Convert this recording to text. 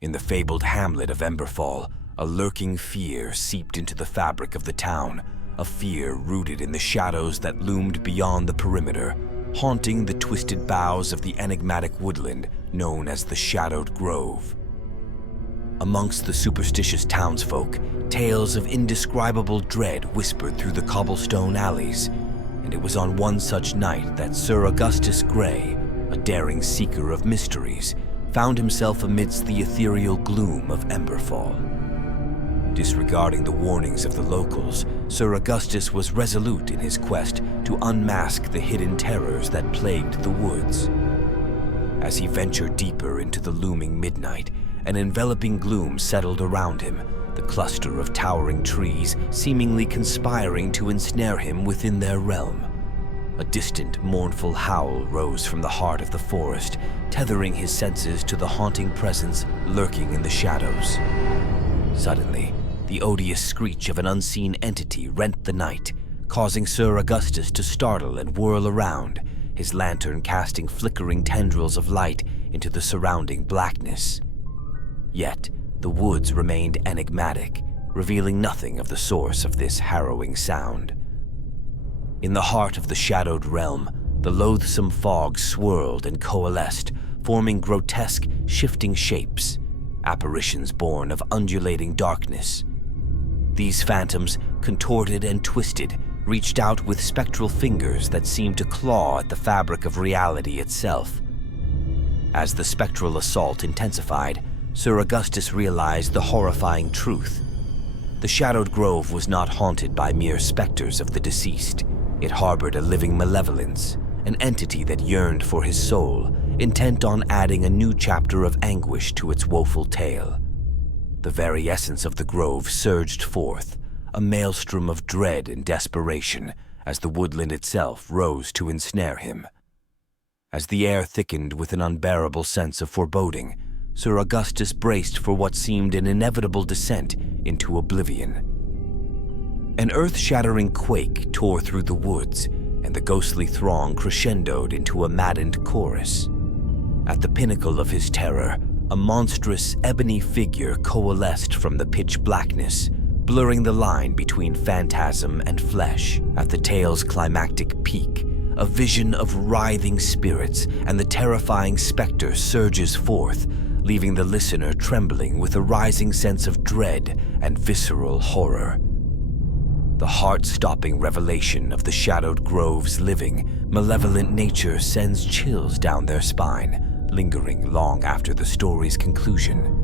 In the fabled hamlet of Emberfall, a lurking fear seeped into the fabric of the town, a fear rooted in the shadows that loomed beyond the perimeter, haunting the twisted boughs of the enigmatic woodland known as the Shadowed Grove. Amongst the superstitious townsfolk, tales of indescribable dread whispered through the cobblestone alleys, and it was on one such night that Sir Augustus Grey, a daring seeker of mysteries, found himself amidst the ethereal gloom of Emberfall. Disregarding the warnings of the locals, Sir Augustus was resolute in his quest to unmask the hidden terrors that plagued the woods. As he ventured deeper into the looming midnight, an enveloping gloom settled around him, the cluster of towering trees seemingly conspiring to ensnare him within their realm. A distant, mournful howl rose from the heart of the forest, tethering his senses to the haunting presence lurking in the shadows. Suddenly, the odious screech of an unseen entity rent the night, causing Sir Augustus to startle and whirl around, his lantern casting flickering tendrils of light into the surrounding blackness. Yet, the woods remained enigmatic, revealing nothing of the source of this harrowing sound. In the heart of the shadowed realm, the loathsome fog swirled and coalesced, forming grotesque, shifting shapes, apparitions born of undulating darkness. These phantoms, contorted and twisted, reached out with spectral fingers that seemed to claw at the fabric of reality itself. As the spectral assault intensified, Sir Augustus realized the horrifying truth. The Shadowed Grove was not haunted by mere specters of the deceased. It harbored a living malevolence, an entity that yearned for his soul, intent on adding a new chapter of anguish to its woeful tale. The very essence of the grove surged forth, a maelstrom of dread and desperation, as the woodland itself rose to ensnare him. As the air thickened with an unbearable sense of foreboding, Sir Augustus braced for what seemed an inevitable descent into oblivion. An earth-shattering quake tore through the woods, and the ghostly throng crescendoed into a maddened chorus. At the pinnacle of his terror, a monstrous, ebony figure coalesced from the pitch blackness, blurring the line between phantasm and flesh. At the tale's climactic peak, a vision of writhing spirits and the terrifying specter surges forth, leaving the listener trembling with a rising sense of dread and visceral horror. The heart-stopping revelation of the Shadowed Grove's living, malevolent nature sends chills down their spine, lingering long after the story's conclusion.